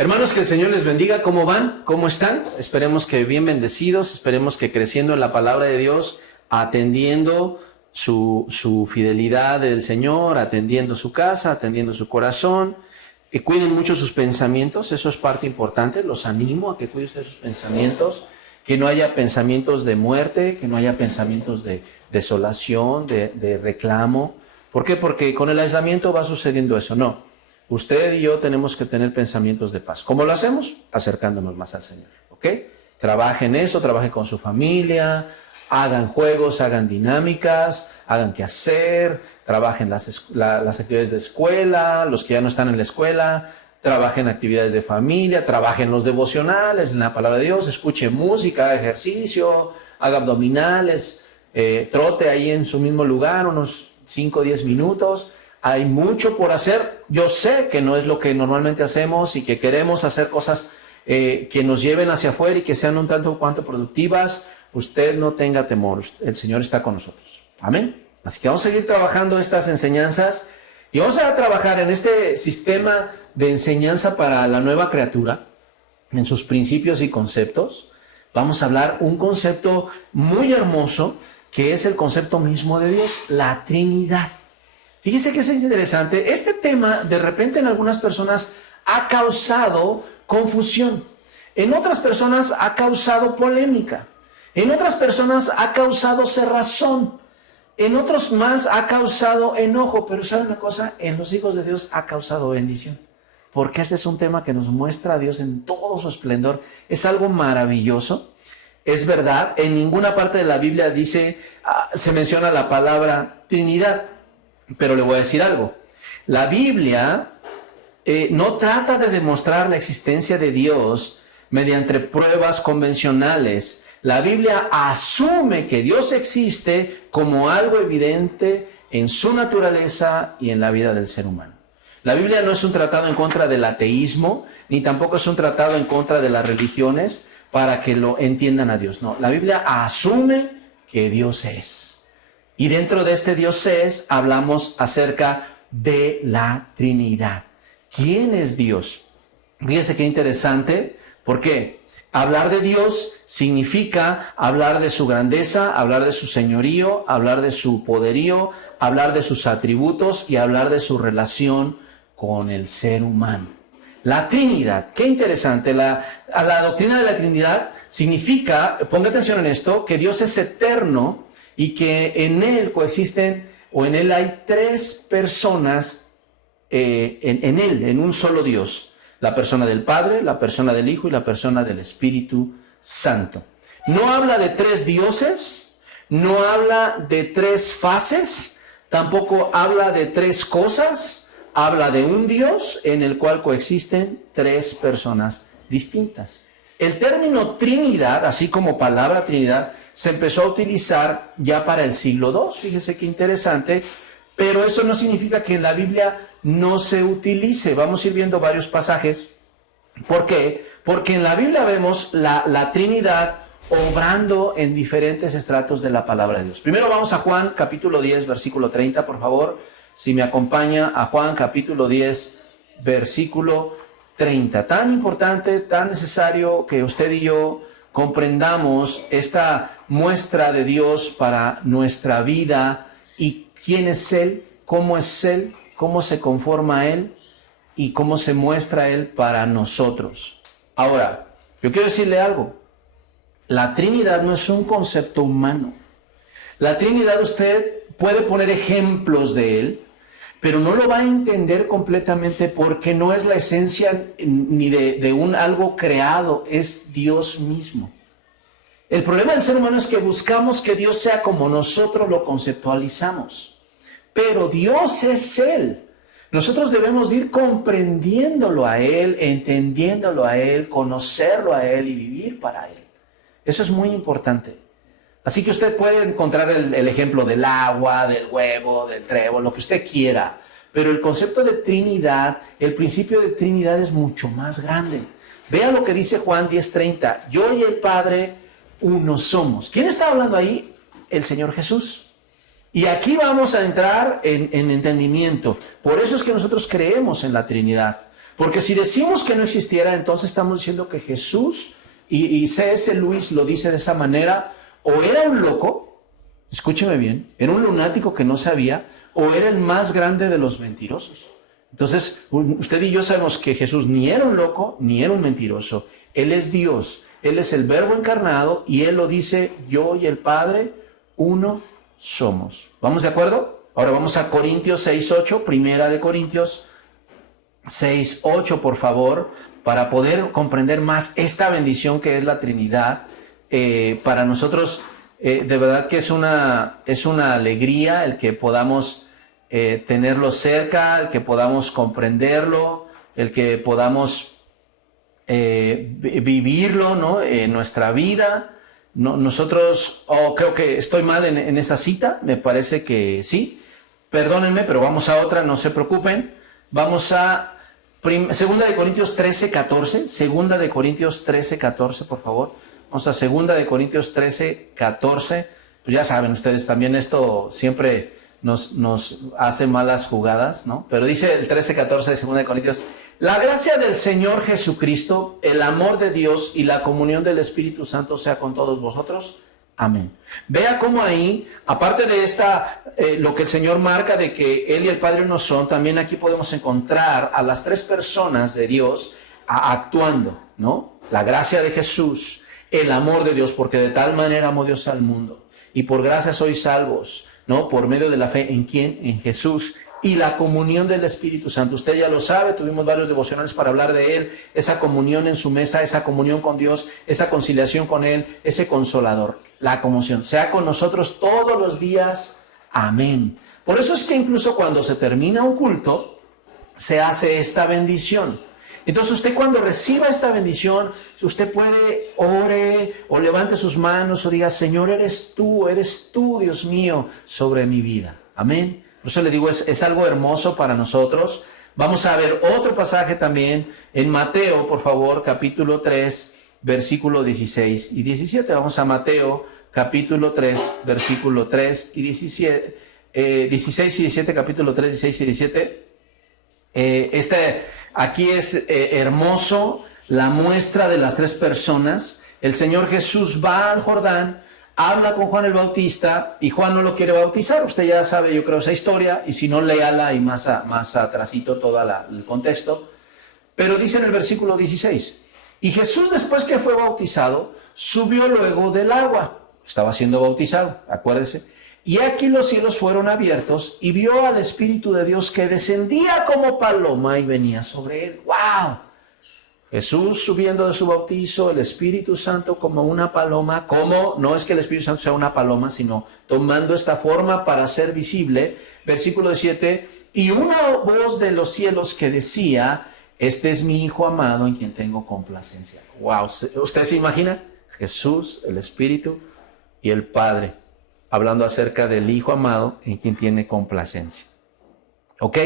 Hermanos, que el Señor les bendiga. ¿Cómo van? ¿Cómo están? Esperemos que bien bendecidos, esperemos que creciendo en la palabra de Dios, atendiendo su fidelidad del Señor, atendiendo su casa, atendiendo su corazón. Que cuiden mucho sus pensamientos, eso es parte importante. Los animo a que cuiden ustedes sus pensamientos, que no haya pensamientos de muerte, que no haya pensamientos de desolación, de reclamo. ¿Por qué? Porque con el aislamiento va sucediendo eso. No. Usted y yo tenemos que tener pensamientos de paz. ¿Cómo lo hacemos? Acercándonos más al Señor, ¿ok? Trabajen eso, trabajen con su familia, hagan juegos, hagan dinámicas, hagan qué hacer, trabajen las actividades de escuela, los que ya no están en la escuela, trabajen actividades de familia, trabajen los devocionales en la palabra de Dios, escuche música, haga ejercicio, haga abdominales, trote ahí en su mismo lugar unos 5 o 10 minutos. Hay mucho por hacer. Yo sé que no es lo que normalmente hacemos y que queremos hacer cosas que nos lleven hacia afuera y que sean un tanto cuanto productivas. Usted no tenga temor, el Señor está con nosotros. Amén. Así que vamos a seguir trabajando estas enseñanzas y vamos a trabajar en este sistema de enseñanza para la nueva criatura, en sus principios y conceptos. Vamos a hablar un concepto muy hermoso que es el concepto mismo de Dios, la Trinidad. Fíjese que es interesante. Este tema, de repente, en algunas personas ha causado confusión. En otras personas ha causado polémica. En otras personas ha causado cerrazón. En otros más ha causado enojo. Pero ¿sabe una cosa? En los hijos de Dios ha causado bendición. Porque este es un tema que nos muestra a Dios en todo su esplendor. Es algo maravilloso. Es verdad, en ninguna parte de la Biblia se menciona la palabra Trinidad. Pero le voy a decir algo. La Biblia no trata de demostrar la existencia de Dios mediante pruebas convencionales. La Biblia asume que Dios existe como algo evidente en su naturaleza y en la vida del ser humano. La Biblia no es un tratado en contra del ateísmo, ni tampoco es un tratado en contra de las religiones para que lo entiendan a Dios. No, la Biblia asume que Dios es. Y dentro de este Dios es, hablamos acerca de la Trinidad. ¿Quién es Dios? Fíjese qué interesante. ¿Por qué? Hablar de Dios significa hablar de su grandeza, hablar de su señorío, hablar de su poderío, hablar de sus atributos y hablar de su relación con el ser humano. La Trinidad, qué interesante. La doctrina de la Trinidad significa, ponga atención en esto, que Dios es eterno y que en Él coexisten, o en Él hay tres personas, en un solo Dios. La persona del Padre, la persona del Hijo y la persona del Espíritu Santo. No habla de tres dioses, no habla de tres fases, tampoco habla de tres cosas, habla de un Dios en el cual coexisten tres personas distintas. El término Trinidad, así como palabra Trinidad, se empezó a utilizar ya para el siglo II, fíjese qué interesante, pero eso no significa que en la Biblia no se utilice. Vamos a ir viendo varios pasajes. ¿Por qué? Porque en la Biblia vemos la Trinidad obrando en diferentes estratos de la palabra de Dios. Primero vamos a Juan capítulo 10, versículo 30, por favor, si me acompaña a Juan capítulo 10, versículo 30. Tan importante, tan necesario que usted y yo comprendamos esta muestra de Dios para nuestra vida y quién es Él, cómo se conforma a Él y cómo se muestra Él para nosotros. Ahora, yo quiero decirle algo. La Trinidad no es un concepto humano. La Trinidad usted puede poner ejemplos de Él, pero no lo va a entender completamente porque no es la esencia ni de algo creado, es Dios mismo. El problema del ser humano es que buscamos que Dios sea como nosotros lo conceptualizamos, pero Dios es Él. Nosotros debemos ir comprendiéndolo a Él, entendiéndolo a Él, conocerlo a Él y vivir para Él. Eso es muy importante. Así que usted puede encontrar el ejemplo del agua, del huevo, del trébol, lo que usted quiera. Pero el concepto de Trinidad, el principio de Trinidad es mucho más grande. Vea lo que dice Juan 10:30. Yo y el Padre uno somos. ¿Quién está hablando ahí? El Señor Jesús. Y aquí vamos a entrar en entendimiento. Por eso es que nosotros creemos en la Trinidad. Porque si decimos que no existiera, entonces estamos diciendo que Jesús, y C.S. Lewis lo dice de esa manera, o era un loco, escúcheme bien, era un lunático que no sabía, o era el más grande de los mentirosos. Entonces, usted y yo sabemos que Jesús ni era un loco, ni era un mentiroso. Él es Dios, Él es el Verbo encarnado, y Él lo dice, yo y el Padre, uno somos. ¿Vamos de acuerdo? Ahora vamos a Corintios 6:8, primera de Corintios 6:8, por favor, para poder comprender más esta bendición que es la Trinidad. Para nosotros, de verdad que es una alegría el que podamos tenerlo cerca, el que podamos comprenderlo, el que podamos vivirlo, ¿no? En nuestra vida. No, nosotros, creo que estoy mal en esa cita, me parece que sí. Perdónenme, pero vamos a otra, no se preocupen. Vamos a Segunda de Corintios 13:14. Segunda de Corintios 13:14, por favor. Vamos a Segunda de Corintios 13:14. Pues ya saben ustedes, también esto siempre nos hace malas jugadas, ¿no? Pero dice el 13:14 de Segunda de Corintios: la gracia del Señor Jesucristo, el amor de Dios y la comunión del Espíritu Santo sea con todos vosotros. Amén. Vea cómo ahí, aparte de lo que el Señor marca de que Él y el Padre uno son, también aquí podemos encontrar a las tres personas de Dios actuando, ¿no? La gracia de Jesús, el amor de Dios, porque de tal manera amó Dios al mundo, y por gracia sois salvos, ¿no? Por medio de la fe, ¿en quién? En Jesús. Y la comunión del Espíritu Santo. Usted ya lo sabe, tuvimos varios devocionales para hablar de Él, esa comunión en su mesa, esa comunión con Dios, esa conciliación con Él, ese consolador, la comunión. Sea con nosotros todos los días. Amén. Por eso es que incluso cuando se termina un culto, se hace esta bendición. Entonces usted cuando reciba esta bendición, usted puede ore o levante sus manos o diga: Señor, eres tú, Dios mío, sobre mi vida. Amén. Por eso le digo, es algo hermoso para nosotros. Vamos a ver otro pasaje también en Mateo, por favor, capítulo 3, versículo 16 y 17. Vamos a Mateo, capítulo 3, versículo 3 y 17, 16 y 17, capítulo 3, 16 y 17. Aquí es hermoso la muestra de las tres personas. El Señor Jesús va al Jordán, habla con Juan el Bautista y Juan no lo quiere bautizar. Usted ya sabe, yo creo, esa historia, y si no, léala y más atrasito todo el contexto. Pero dice en el versículo 16: y Jesús, después que fue bautizado, subió luego del agua. Estaba siendo bautizado, acuérdese. Y aquí los cielos fueron abiertos y vio al Espíritu de Dios que descendía como paloma y venía sobre él. ¡Wow! Jesús subiendo de su bautizo, el Espíritu Santo como una paloma. ¿Cómo? No es que el Espíritu Santo sea una paloma, sino tomando esta forma para ser visible. Versículo 17: y una voz de los cielos que decía: este es mi Hijo amado en quien tengo complacencia. ¡Wow! ¿Usted se imagina? Jesús, el Espíritu y el Padre hablando acerca del Hijo amado en quien tiene complacencia. ¿Ok?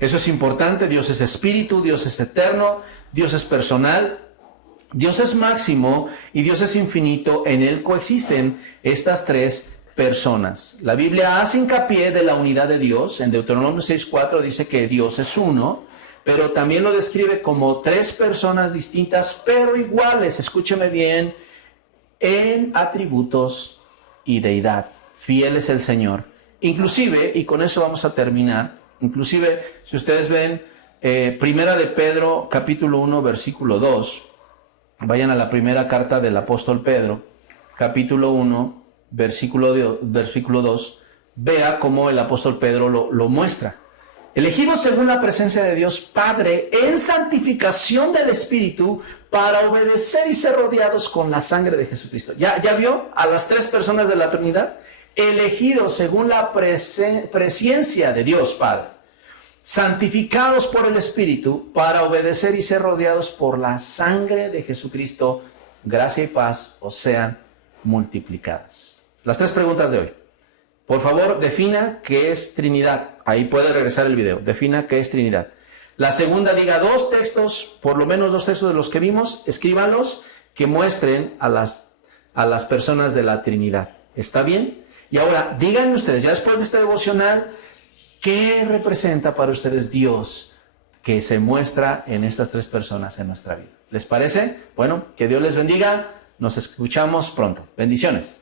Eso es importante. Dios es espíritu, Dios es eterno, Dios es personal, Dios es máximo y Dios es infinito. En Él coexisten estas tres personas. La Biblia hace hincapié de la unidad de Dios. En Deuteronomio 6:4 dice que Dios es uno, pero también lo describe como tres personas distintas, pero iguales. Escúcheme bien, en atributos y deidad. Fiel es el Señor. Inclusive, y con eso vamos a terminar, inclusive, si ustedes ven Primera de Pedro, capítulo 1, versículo 2, vayan a la primera carta del apóstol Pedro, capítulo 1, versículo 2, vea cómo el apóstol Pedro lo muestra. Elegidos según la presencia de Dios Padre en santificación del Espíritu para obedecer y ser rodeados con la sangre de Jesucristo. ¿Ya vio a las tres personas de la Trinidad? Elegidos según la presencia de Dios Padre, santificados por el Espíritu para obedecer y ser rodeados por la sangre de Jesucristo. Gracia y paz os sean multiplicadas. Las tres preguntas de hoy. Por favor, defina qué es Trinidad. Ahí puede regresar el video. Defina qué es Trinidad. La segunda, diga dos textos, por lo menos dos textos de los que vimos, escríbanlos, que muestren a las personas de la Trinidad. ¿Está bien? Y ahora, díganme ustedes, ya después de este devocional, ¿qué representa para ustedes Dios que se muestra en estas tres personas en nuestra vida. ¿Les parece? Bueno, que Dios les bendiga. Nos escuchamos pronto. Bendiciones.